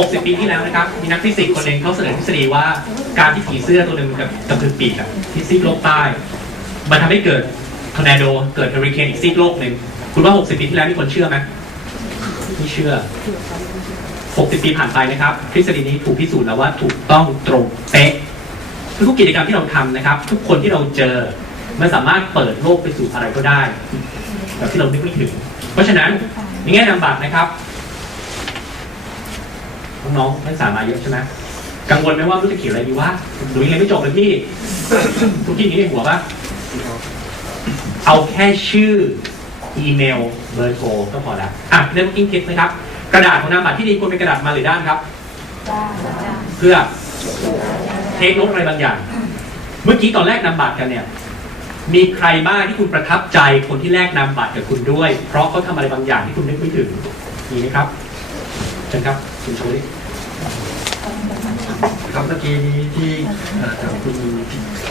60 ปีที่แล้วนะครับ มีนักฟิสิกส์คนหนึ่งเขาเสนอทฤษฎีว่าการที่ผีเสื้อตัวหนึ่งกับกับพือปีกอะที่ซีกโลกใต้ มันทำให้เกิดทอร์นาโด เกิดเฮอริเคนอีกซีกโลกหนึ่งคุณว่า 60 ปีที่แล้วมีคนเชื่อไหมไม่เชื่อ 60 ปีผ่านไปนะครับ ทฤษฎีนี้ถูกพิสูจน์แล้วว่าถูกต้องตรงเป๊ะทุกกิจกรรมที่เราทำนะครับ ทุกคนที่เราเจอมันสามารถเปิดโลกไปสู่อะไรก็ได้แบบที่เรานึกไม่ถึง เพราะฉะนั้นในแง่นามบัตรนะครับ น้องๆนักศึกษามาเยอะใช่ไหมกังวลไหมว่ารู้จะเขียนอะไรดีวะหนูยังเรียนไม่จบเลยพี่ทุกที่นี้ในหัวปะเอาแค่ชื่ออีเมลเบอร์โทรก็พอแล้วอะเริ่มกิ้งทิปนะครับ กระดาษของนามบัตรที่ดีควรเป็นกระดาษมาหรือด้านครับ เพื่อเทคโนตอะไรบางอย่าง เมื่อกี้ตอนแรกนามบัตรกันเนี่ย มีใครบ้างที่คุณประทับใจคนที่แลกนามบัตรกับคุณด้วย เพราะเขาทำอะไรบางอย่างที่คุณนึกไม่ถึงมีไหมครับ เชิญครับคุณชูริครับเมื่อกี้นี้ที่เอ่อทางคุณ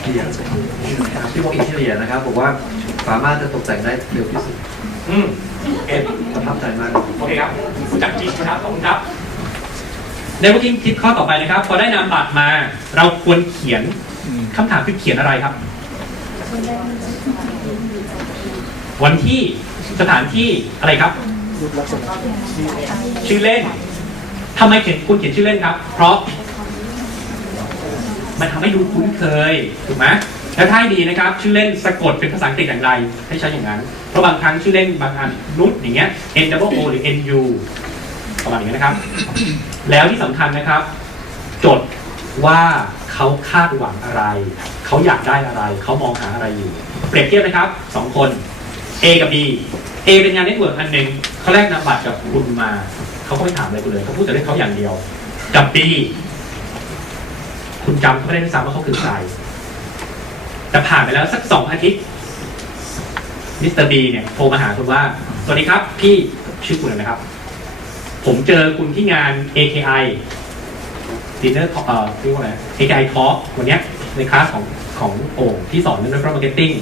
เกียรติที่บอกอินเทียนะครับบอกว่าสามารถจะตกแต่งได้เร็วที่สุดอืมเอ็ดประทับใจมากเลยโอเคครับรู้จักจริงนะครับขอบคุณครับในเมื่อกี้ทิปข้อต่อไปนะครับ พอได้นามบัตรมา เราควรเขียนคำถามคือเขียนอะไรครับ วันที่สถานที่อะไรครับ ชื่อเล่น ทำไมเขียนคุณเขียนชื่อเล่นครับ เพราะ มันทำให้ดูคุ้นเคยถูกไหมแล้วถ้าให้ดีนะครับ ชื่อเล่นสะกดเป็นภาษาอังกฤษอย่างไร ให้ใช้อย่างนั้นเพราะบางครั้งชื่อเล่นบางอันนุชอย่างเงี้ย N W O หรือ N U ประมาณนี้นะครับ แล้วที่สำคัญนะครับ จดว่าเขาคาดหวังอะไร เขาอยากได้อะไร เขามองหาอะไรอยู่ เปรียบเทียบนะครับสองคน A กับ B A เป็นงานเน็ตเวิร์กอันหนึ่งเขาแลกนามบัตรกับคุณมา เขาก็ไม่ถามอะไรคุณเลยเขาพูดแต่เรื่องเขาอย่างเดียวกับ B คุณจำเขาไม่ได้ด้วยซ้ำว่าเขาคือใครแต่ผ่านไปแล้วสักสองอาทิตย์มิสเตอร์บีเนี่ยโทรมาหาคุณว่า สวัสดีครับ พี่ชื่อคุณอะไรนะครับ ผมเจอคุณที่งาน AKI ดินเนอร์เอ่อเรียกว่าอะไร AKI Talk วันเนี้ยในคลาสของของโอ่งที่สอนเรื่อง Network Marketing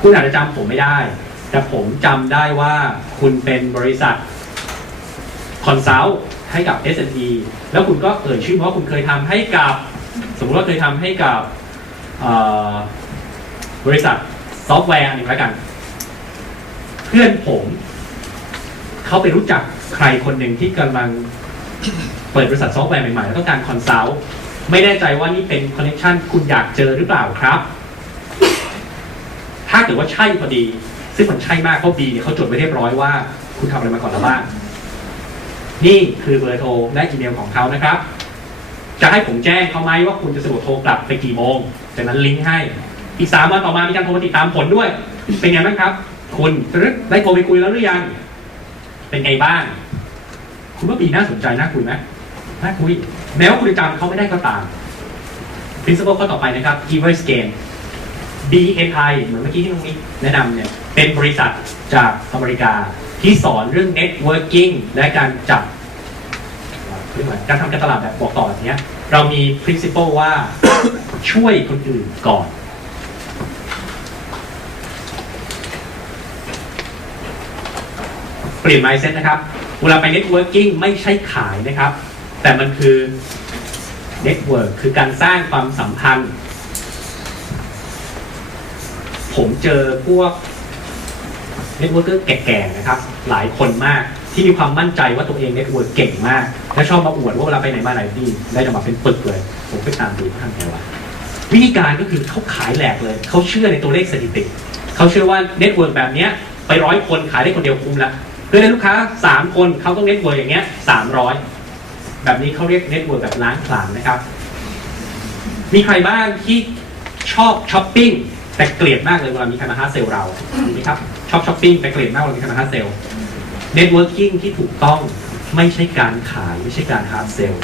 คุณอาจจะจำผมไม่ได้ แต่ผมจำได้ว่าคุณเป็นบริษัท คอนซัลท์ให้กับ S&E แล้วคุณก็เอ่ยชื่อว่าคุณเคยทำให้กับ สมมติว่าเคยทำให้กับบริษัทซอฟต์แวร์อันหนึ่งแล้วกัน เพื่อนผมเขาไปรู้จักใครคนหนึ่งที่กำลังเปิดบริษัทซอฟต์แวร์ใหม่ๆ แล้วต้องการคอนซัลท์ไม่แน่ใจว่านี่เป็นคอนเน t ชันคุณอยากเจอหรือเปล่าครับ ถ้าเกิดว่าใช่พอดี ซึ่งมันใช่มากเพราะบีเนี่ยเขาจดไว้เรียบร้อยว่า คุณทำอะไรมาก่อนแล้วบ้าง นี่คือเบอร์โทรและอีเมลของเขานะครับ จะให้ผมแจ้งเขาไหมว่าคุณจะสะดวกโทรกลับไปกี่โมง จากนั้นลิงก์ให้ อีกสามวันต่อมามีการโทรมาติดตามผลด้วย เป็นไงบ้างครับ คุณได้โทรไปคุยแล้วหรือยัง เป็นไงบ้าง คุณว่าบีน่าสนใจน่าคุยไหมน่าคุย แม้ว่าคุณจะจำเขาไม่ได้ก็ตาม principle ข้อต่อไปนะครับ Givers Game BNI เหมือนเมื่อกี้ที่น้องนิกแนะนำเนี่ย เป็นบริษัทจากอเมริกา ที่สอนเรื่อง networking และการจับการทำการตลาดแบบบอกต่อแบบเนี้ย เรามี principle ว่าช่วยคนอื่นก่อน เปลี่ยน mindset นะครับ เวลาไป networking ไม่ใช่ขายนะครับ แต่มันคือ network คือการสร้างความสัมพันธ์ ผมเจอพวก networker แก่ๆนะครับหลายคนมากที่มีความมั่นใจว่าตัวเอง network เก่งมาก และชอบมาอวดว่าเวลาไปไหนมาไหนดีได้จะมาเป็นปึกเลย ผมไปตามดูท่านไงวะวิธีการก็คือเขาขายแหลกเลย เขาเชื่อในตัวเลขสถิติ เขาเชื่อว่าเน็ตเวิร์กแบบนี้ไปร้อยคนขายได้คนเดียวคุ้มละเพื่อได้ลูกค้าสามคนเขาต้องเน็ตเวิร์กอย่างเงี้ยสามร้อยแบบนี้เขาเรียกเน็ตเวิร์กแบบล้างผลาญนะครับ มีใครบ้างที่ชอบช้อปปิ้งแต่เกลียดมากเลยเวลามีใครมาฮาเซลเรา มีไหมครับ ชอบช้อปปิ้งแต่เกลียดมากเวลามีใครฮาร์ดเซลเน็ตเวิร์กิ่งที่ถูกต้องไม่ใช่การขายไม่ใช่การฮาร์ดเซล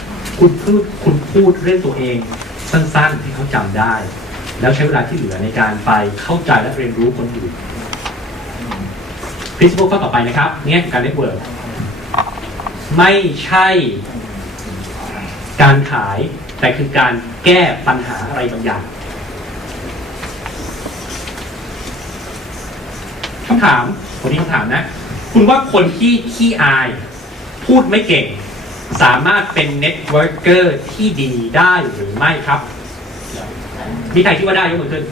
คุณพูดคุณพูดเรื่องตัวเองสั้นๆที่เขาจำได้ แล้วใช้เวลาที่เหลือในการไปเข้าใจและเรียนรู้คนอื่น principle ข้อต่อไปนะครับเนี่ยการเน็ตเวิร์กไม่ใช่การขายแต่คือการแก้ปัญหาอะไรบางอย่างำถาม คนนี้คำถามนะ คุณว่าคนที่ขี้อาย พูดไม่เก่ง สามารถเป็นเน็ตเวิร์กเกอร์ที่ดีได้หรือไม่ครับ มีใครคิดว่าได้ยกมือขึ้น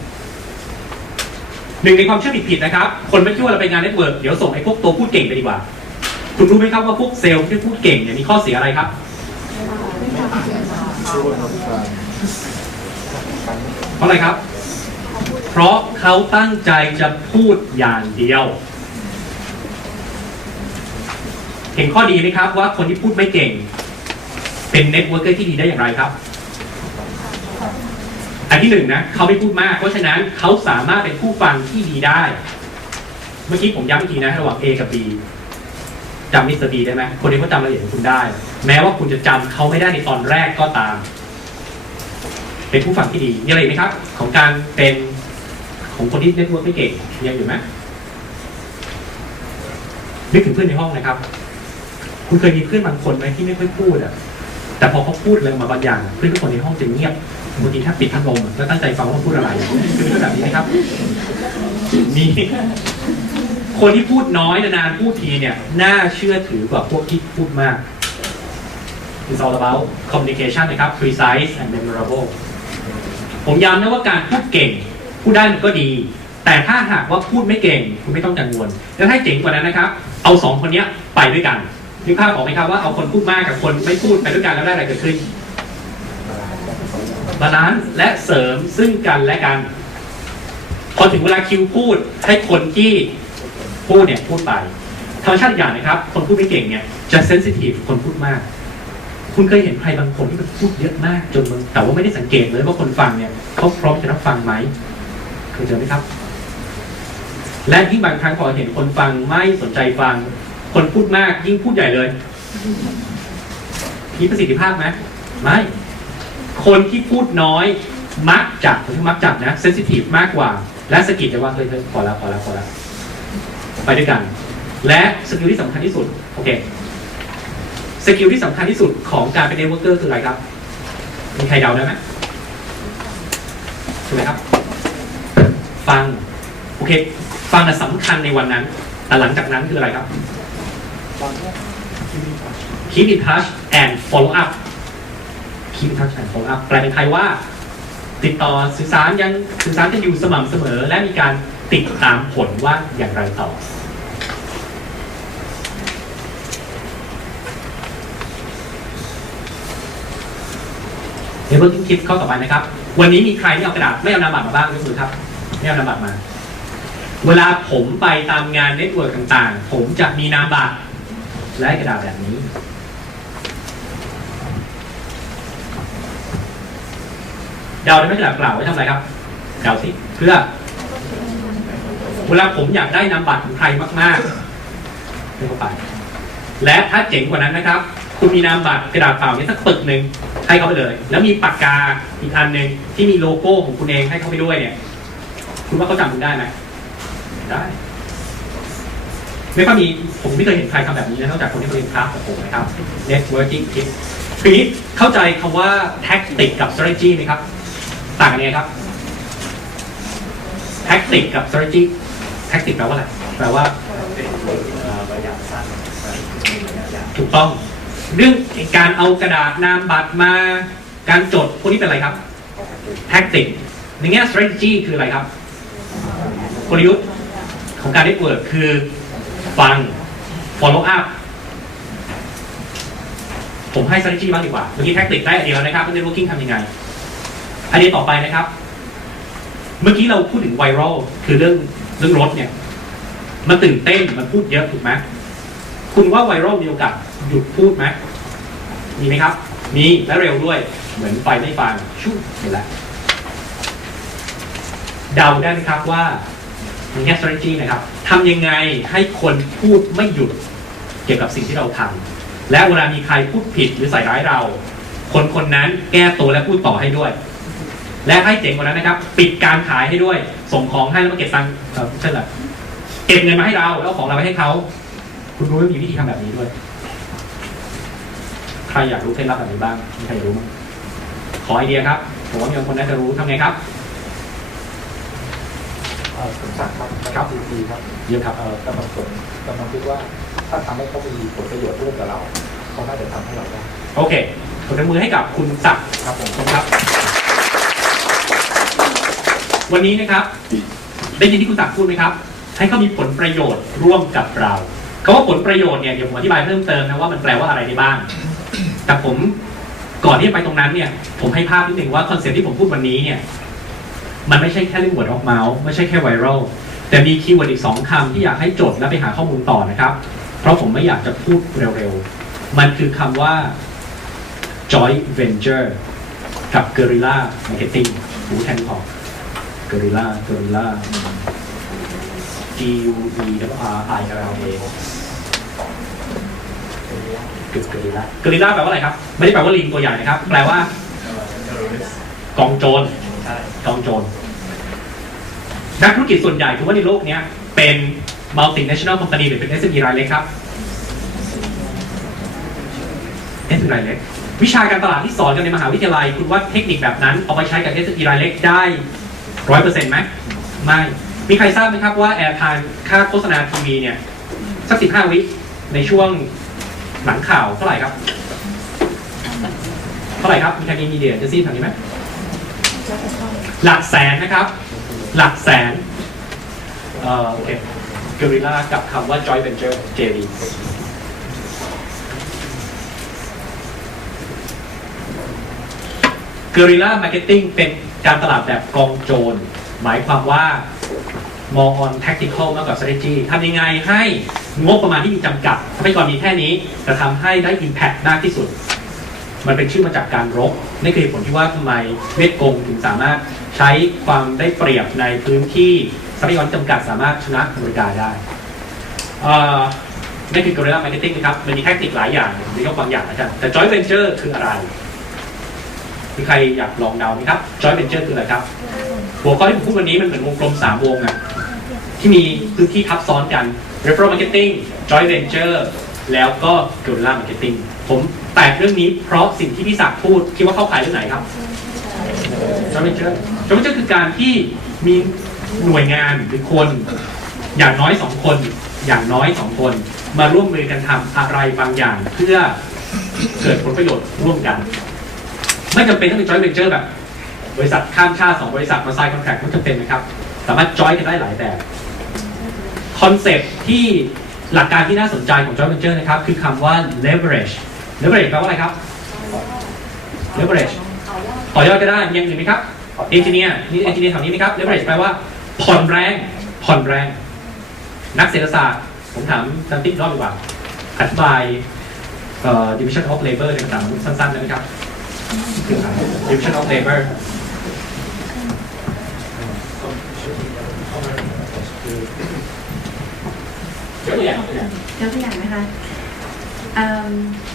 หนึ่งในความเชื่อผิดๆนะครับ คนไม่คิดว่าเราเป็นงานเน็ตเวิร์กเดี๋ยวส่งไอ้พวกตัวพูดเก่งไปดีกว่า คุณรู้ไหมครับว่าพวกเซลล์ที่พูดเก่งเนี่ยมีข้อเสียอะไรครับเพราะอะไรครับ เพราะเขาตั้งใจจะพูดอย่างเดียว เห็นข้อดีไหมครับว่าคนที่พูดไม่เก่ง เป็นเน็ตเวิร์กเกอร์ที่ดีได้อย่างไรครับ อันที่หนึ่งนะ เขาไม่พูดมาก เพราะฉะนั้นเขาสามารถเป็นผู้ฟังที่ดีได้ เมื่อกี้ผมย้ำอีกทีนะระหว่าง A กับ B จำมิสเตอร์บีได้ไหมคนนี้เขาจำรายละเอียดของคุณได้ แม้ว่าคุณจะจำเขาไม่ได้ในตอนแรกก็ตาม เป็นผู้ฟังที่ดีมีอะไรไหมครับ ของการเป็น ของคนที่เน็ตเวิร์กไม่เก่งยังอยู่ไหมนึกถึงเพื่อนในห้องนะครับ คุณเคยมีเพื่อนบางคนไหมที่ไม่ค่อยพูดอะแต่พอเขาพูดอะไรมาบางอย่าง เพื่อนทุกคนในห้องจะเงียบบางทีถ้าปิดพัดลมแล้วตั้งใจฟังว่าพูดอะไรคือเป็นแบบนี้นะครับมีคนที่พูดน้อยนานๆพูดทีเนี่ยน่าเชื่อถือกว่าพวกที่พูดมาก It's all about communication นะครับ precise and memorable ผมย้ำนะว่าการพูดเก่ง พูดได้มันก็ดี แต่ถ้าหากว่าพูดไม่เก่งคุณไม่ต้องกังวลแล้วถ้าเจ๋งกว่านั้นนะครับ เอาสองคนนี้ไปด้วยกันนึกภาพออกไหมครับว่าเอาคนพูดมากกับคนไม่พูดไปด้วยกันแล้วได้อะไรเกิดขึ้นบาลานซ์และเสริมซึ่งกันและกัน พอถึงเวลาคิวพูดให้คนที่พูดเนี่ยพูดไปธรรมชาติอย่างนะครับ คนพูดไม่เก่งเนี่ยจะเซนซิทีฟคนพูดมาก คุณเคยเห็นใครบางคนที่มันพูดเยอะมากจนมันแต่ว่าไม่ได้สังเกตเลยว่าคนฟังเนี่ยเขาพร้อมจะรับฟังไหม เคยเจอไหมครับ และยิ่งบางครั้งพอเห็นคนฟังไม่สนใจฟัง คนพูดมากยิ่งพูดใหญ่เลย มีประสิทธิภาพไหมไม่ คนที่พูดน้อยมักจะผมมักจับนะเซนซิทีฟมากกว่า และสกิดจะว่าเฮ้ยเฮ้ยพอแล้วพอแล้วพอแล้วไปด้วยกัน และสกิลที่สำคัญที่สุดโอเคสกิลที่สำคัญที่สุดของการเป็นเน t เวิร์กเกอร์คืออะไรครับ มีใครเดาได้ไหมใช่ไหมครับ ฟัง โอเค ฟังน่ะสำคัญในวันนั้น แต่หลังจากนั้นคืออะไรครับ keep in touch and follow up keep in touch and follow up แปลเป็นไทยว่า ติดต่อสื่อสารยังสื่อสารกันอยู่สม่ำเสมอ และมีการติดตามผลว่าอย่างไรต่อเดี๋ยวเพิ่งคิดข้อต่อไปนะครับ วันนี้มีใครไม่เอากระดาษไม่เอานามบัตรมาบ้างยกมือครับ ไม่เอานามบัตรมา เวลาผมไปตามงานเน็ตเวิร์กต่าง ๆ ผมจะมีนามบัตรและกระดาษแบบนี้ เดาได้ไหมกระดาษเปล่าไว้ทำอะไรครับ เดาสิ เพื่อ เวลาผมอยากได้นามบัตรของใครมากๆให้เข้าไป และถ้าเจ๋งกว่านั้นนะครับ คุณมีนามบัตรกระดาษเปล่านี้สักปึกหนึ่งให้เขาไปเลย แล้วมีปากกาอีกอันหนึ่งที่มีโลโก้ของคุณเองให้เขาไปด้วยเนี่ย คุณว่าเขาจำคุณได้ไหมได้ไม่ค่อยมีผมไม่เคยเห็นใครทำแบบนี้นะนอกจากคนที่เรียนคลาสกับผมนะครับ networking tip ทีนี้เข้าใจคำว่า tactic กับ strategy ไหมครับ ต่างกันยังไงครับ tactic กับ strategy tactic แปลว่าอะไรแปลว่าถูกต้อง เรื่องการเอากระดาษนามบัตรมาการจดพวกนี้เป็นอะไรครับ tactic ในแง่ strategy คืออะไรครับ กลยุทธ์ของการ network คือฟัง follow up ผมให้ strategy บ้างดีกว่า เมื่อกี้ tactic ได้อันเดียวนะครับ networking ทำยังไงอันนี้ต่อไปนะครับ เมื่อกี้เราพูดถึงไวรัลคือเรื่องเรื่องรถเนี่ย มันตื่นเต้นมันพูดเยอะถูกไหมคุณว่าไวรัลมีโอกาสหยุดพูดไหมมีไหมครับ มีและเร็วด้วย เหมือนไฟไม่ฟางชุบหมดแล้วเดาได้ไหมครับว่า ในแง่ strategy นะครับทำยังไงให้คนพูดไม่หยุดเกี่ยวกับสิ่งที่เราทำและเวลามีใครพูดผิดหรือใส่ร้ายเรา คนคนนั้นแก้ตัวและพูดต่อให้ด้วย และให้เจ๋งกว่านั้นนะครับ ปิดการขายให้ด้วย ส่งของให้แล้วมาเก็บตังค์เอ่อใช่แหละเก็บเงินมาให้เราแล้วของเราไปให้เขาคุณรู้ว่ามีวิธีทำแบบนี้ด้วย ใครอยากรู้เคล็ดลับแบบนี้บ้างมีใครอยากรู้มั้งขอไอเดียครับผมว่ามีคนน่าจะรู้ทำไงครับ เอ่อผมสั่งครับครับดีดีครับเยี่ยมครับเอ่อกำลังสนกำลังคิดว่าถ้าทำให้เขามีผลประโยชน์ร่วมกับเราเขาน่าจะทำให้เราได้โอเคขอตบมือให้กับคุณศักดิ์ครับผมขอบคุณครับ วันนี้นะครับ ได้ยินที่คุณศักดิ์พูดไหมครับ ให้เขามีผลประโยชน์ร่วมกับเราคำว่าผลประโยชน์เนี่ยเดี๋ยวผมอธิบายเพิ่มเติมนะว่ามันแปลว่าอะไรได้บ้าง แต่ผมก่อนที่จะไปตรงนั้นเนี่ย ผมให้ภาพนิดหนึ่งว่าคอนเซ็ปต์ที่ผมพูดวันนี้เนี่ย มันไม่ใช่แค่เรื่อง word of mouth ไม่ใช่แค่ไวรัลแต่มีคีย์เวิร์ดอีกสองคำที่อยากให้จดและไปหาข้อมูลต่อนะครับ เพราะผมไม่อยากจะพูดเร็วๆ มันคือคำว่า joint venture กับ guerrilla marketing รู้แทนพอ guerrilla guerrilla G U E R I L L A ก guerrilla guerrilla แปลว่าอะไรครับ ไม่ได้แปลว่าลิงตัวใหญ่นะครับ แปลว่ากองโจร ใช่กองโจรนักธุรกิจส่วนใหญ่คือว่าในโลกเนี้ยเป็น multinational company หรือเป็น SME รายเล็กครับ SME รายเล็ก วิชาการตลาดที่สอนกันในมหาวิทยาลัย คุณว่าเทคนิคแบบนั้น เอาไปใช้กับ SME รายเล็กได้ร้อยเปอร์เซ็นต์ไหมไม่ มีใครทราบไหมครับว่าแอร์ทม์ค่าโฆษณาทีวีเนี่ย สักสิบห้าวิในช่วงหลังข่าวเท่าไหร่ครับเท่าไหร่ครับมีใครมีมีเดียเจสซี่ทางนี้ไหม หลักแสนนะครับ หลักแสนเอ่อโอเคก o ริล l ากับคำว่า joint venture JV g o r i l l a marketing เป็นการตลาดแบบกองโจร หมายความว่ามอง on tactical มากกว่า strategy ทำยังไงให้งบประมาณที่มีจำกัดทรัพยากรมีแค่นี้ จะทำให้ได้ impact มากที่สุด มันเป็นชื่อมาจากการรบนี่คือเหตุผลที่ว่าทำไมเวียดกงถึงสามารถใช้ความได้เปรียบในพื้นที่ทรัพยากรจำกัดสามารถชนะอเมริกาได้นี่คือ guerrilla marketing นะครับ มันมีแทคนิคหลายอย่างผมจะยกบางอย่างนะครับแต่ joint venture คืออะไรมีใครอยากลองเดาไหมครับ joint venture คืออะไรครับ หัวข้อที่ผมพูดวันนี้มันเหมือนวงกลมสามวงอะที่มีพื้นที่ทับซ้อนกัน referral marketing joint venture แล้วก็ guerrilla marketing ผมแตกเรื่องนี้เพราะสิ่งที่พี่ศักดิ์พูด คิดว่าเข้าข่ายเรื่องไหนครับ joint venture joint venture คือการที่มีหน่วยงานหรือคน อย่างน้อยสองคน อย่างน้อยสองคน มาร่วมมือกันทำอะไรบางอย่าง เพื่อเกิดผลประโยชน์ร่วมกัน ไม่จำเป็นต้องเป็น joint venture แบบ บริษัทข้ามชาติสองบริษัทมาไซน์คอนแทคไม่จำเป็นนะครับ สามารถจอยกันได้หลายแบบคอนเซปต์ที่ หลักการที่น่าสนใจของ joint venture นะครับ คือคำว่า leverage leverage แปลว่าอะไรครับ leverage ต่อยอดก็ได้มีอย่างอื่นไหมครับ engineer นี่ engineer แถวนี้ไหมครับ leverage แปลว่าผ่อนแรง ผ่อนแรง นักเศรษฐศาสตร์ ผมถามจันติ๊กรอบดีกว่าอธิบาย division of labor ในภาษาสั้นๆได้ไหมครับ division of labor ยกตัวอย่างยกตัวอย่างนะคะ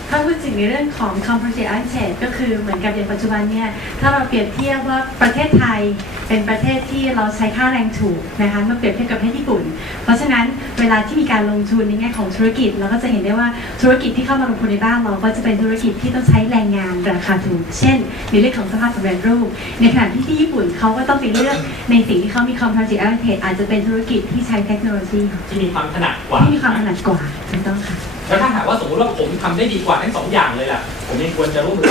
ถ้าพูดถึงในเรื่องของ comparative advantage ก็คือเหมือนกับอย่างปัจจุบันเนี่ย ถ้าเราเปรียบเทียบว่าประเทศไทยเป็นประเทศที่เราใช้ค่าแรงถูกนะคะเมื่อเปรียบเทียบกับประเทศญี่ปุ่น เพราะฉะนั้น เวลาที่มีการลงทุนในแง่ของธุรกิจ เราก็จะเห็นได้ว่าธุรกิจที่เข้ามาลงทุนในบ้านเราก็จะเป็นธุรกิจที่ต้องใช้แรงงานราคาถูก เช่น ในเรื่องของสภาพสำเร็จรูป ในขณะที่ที่ญี่ปุ่นเขาก็ต้องไปเลือกในสิ่งที่เขามี comparative advantage อาจจะเป็นธุรกิจที่ใช้เทคโนโลยีที่มีความถนัดกว่าที่มีความถนัดกว่าถูกต้องค่ะแล้วถ้าหากว่าสมมติว่าผมทำได้ดีกว่าทั้งสองอย่างเลยล่ะผมยังควรจะร่วมมือ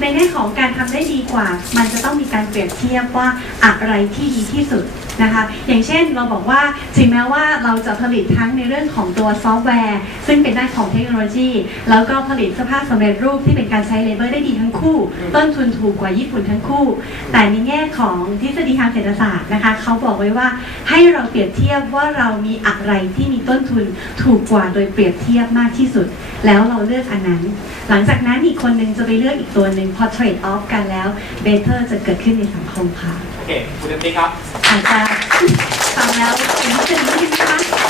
ในแง่ของการทำได้ดีกว่า มันจะต้องมีการเปรียบเทียบว่าอะไรที่ดีที่สุดนะคะ อย่างเช่นเราบอกว่าถึงแม้ว่าเราจะผลิตทั้งในเรื่องของตัวซอฟต์แวร์ ซึ่งเป็นด้านของเทคโนโลยี แล้วก็ผลิตสภาพสำเร็จรูปที่เป็นการใช้เลเบอร์ได้ดีทั้งคู่ ต้นทุนถูกกว่าญี่ปุ่นทั้งคู่ แต่ในแง่ของทฤษฎีทางเศรษฐศาสตร์นะคะเขาบอกไว้ว่าให้เราเปรียบเทียบว่าเรามีอะไรที่มีต้นทุนถูกกว่าโดยเปรียบเทียบมากที่สุด แล้วเราเลือกอันนั้น หลังจากนั้นอีกคนหนึ่งจะไปเลือกอีกตัวหนึ่งพอเทรดออฟกันแล้วเบเ t อร์จะเกิดขึ้นในสังคมค่ะ โอเค คุณเต็มที่ครับอาจจะฟังแล้วเห็นว่าเป็นเรื่องนะคะ